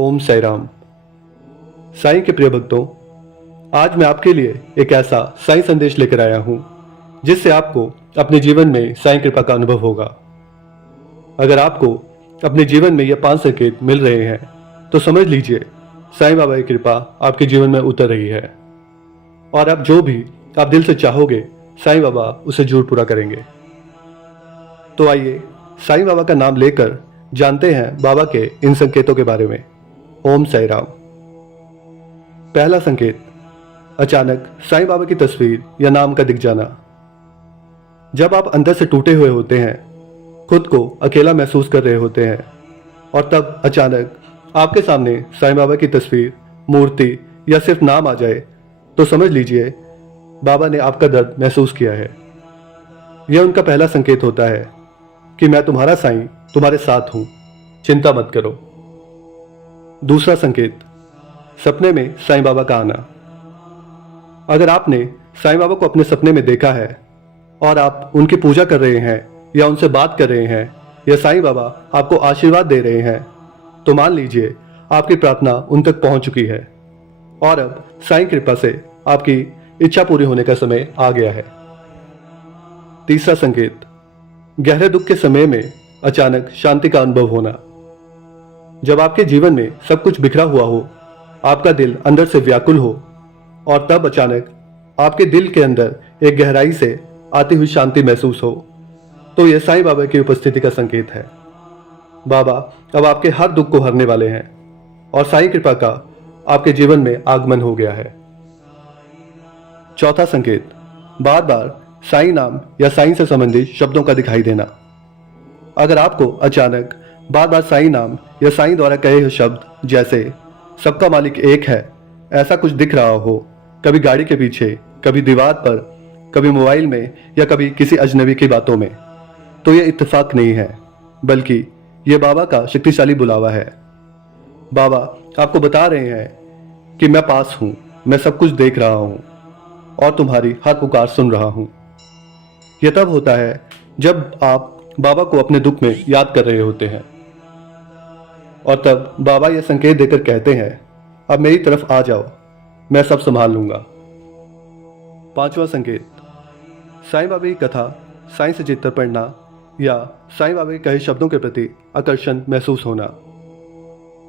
ओम साई राम। साईं के प्रिय भक्तों, आज मैं आपके लिए एक ऐसा साईं संदेश लेकर आया हूं जिससे आपको अपने जीवन में साईं कृपा का अनुभव होगा। अगर आपको अपने जीवन में ये 5 संकेत मिल रहे हैं तो समझ लीजिए साईं बाबा की कृपा आपके जीवन में उतर रही है और अब जो भी आप दिल से चाहोगे साईं बाबा उसे जरूर पूरा करेंगे। तो आइए साईं बाबा का नाम लेकर जानते हैं बाबा के इन संकेतों के बारे में। ओम साई राम। पहला संकेत, अचानक साईं बाबा की तस्वीर या नाम का दिख जाना। जब आप अंदर से टूटे हुए होते हैं, खुद को अकेला महसूस कर रहे होते हैं और तब अचानक आपके सामने साईं बाबा की तस्वीर, मूर्ति या सिर्फ नाम आ जाए तो समझ लीजिए बाबा ने आपका दर्द महसूस किया है। यह उनका पहला संकेत होता है कि मैं तुम्हारा साईं तुम्हारे साथ हूं, चिंता मत करो। दूसरा संकेत, सपने में साईं बाबा का आना। अगर आपने साईं बाबा को अपने सपने में देखा है और आप उनकी पूजा कर रहे हैं या उनसे बात कर रहे हैं या साईं बाबा आपको आशीर्वाद दे रहे हैं तो मान लीजिए आपकी प्रार्थना उन तक पहुंच चुकी है और अब साईं कृपा से आपकी इच्छा पूरी होने का समय आ गया है। तीसरा संकेत, गहरे दुख के समय में अचानक शांति का अनुभव होना। जब आपके जीवन में सब कुछ बिखरा हुआ हो, आपका दिल अंदर से व्याकुल हो और तब अचानक आपके दिल के अंदर एक गहराई से आती हुई शांति महसूस हो, तो यह साईं बाबा की उपस्थिति का संकेत है। बाबा अब आपके हर दुख को हरने वाले हैं और साईं कृपा का आपके जीवन में आगमन हो गया है। चौथा संकेत, बार बार साईं नाम या साईं से संबंधित शब्दों का दिखाई देना। अगर आपको अचानक बार बार साईं नाम या साईं द्वारा कहे हुए शब्द जैसे सबका मालिक एक है ऐसा कुछ दिख रहा हो, कभी गाड़ी के पीछे, कभी दीवार पर, कभी मोबाइल में या कभी किसी अजनबी की बातों में, तो यह इत्तेफाक नहीं है बल्कि यह बाबा का शक्तिशाली बुलावा है। बाबा आपको बता रहे हैं कि मैं पास हूं, मैं सब कुछ देख रहा हूं और तुम्हारी हर पुकार सुन रहा हूं। यह तब होता है जब आप बाबा को अपने दुख में याद कर रहे होते हैं और तब बाबा यह संकेत देकर कहते हैं, अब मेरी तरफ आ जाओ, मैं सब संभाल लूंगा। पांचवा संकेत, साईं बाबा की कथा, साईं से चित्र पढ़ना या साईं बाबा के कहे शब्दों के प्रति आकर्षण महसूस होना।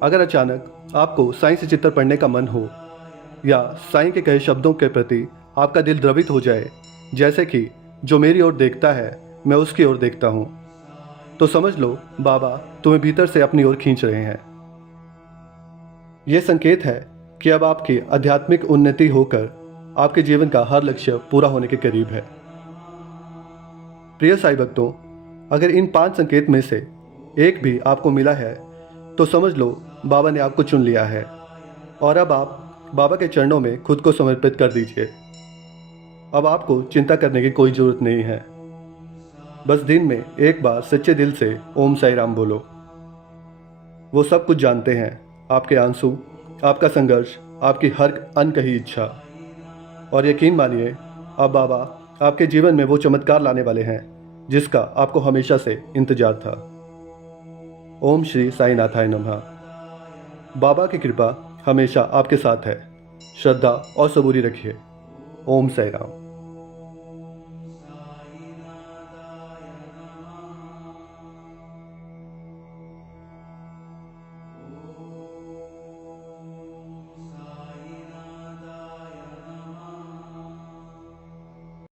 अगर अचानक आपको साईं से चित्र पढ़ने का मन हो या साईं के कहे शब्दों के प्रति आपका दिल द्रवित हो जाए, जैसे कि जो मेरी ओर देखता है मैं उसकी ओर देखता हूं, तो समझ लो बाबा तुम्हें भीतर से अपनी ओर खींच रहे हैं। यह संकेत है कि अब आपकी आध्यात्मिक उन्नति होकर आपके जीवन का हर लक्ष्य पूरा होने के करीब है। प्रिय साईं भक्तों, अगर इन 5 संकेत में से एक भी आपको मिला है तो समझ लो बाबा ने आपको चुन लिया है और अब आप बाबा के चरणों में खुद को समर्पित कर दीजिए। अब आपको चिंता करने की कोई जरूरत नहीं है। बस दिन में एक बार सच्चे दिल से ओम साई राम बोलो। वो सब कुछ जानते हैं, आपके आंसू, आपका संघर्ष, आपकी हर अनकही इच्छा, और यकीन मानिए अब बाबा आपके जीवन में वो चमत्कार लाने वाले हैं जिसका आपको हमेशा से इंतजार था। ओम श्री साई नाथाय नमः। बाबा की कृपा हमेशा आपके साथ है। श्रद्धा और सबूरी रखिए। ओम साई राम।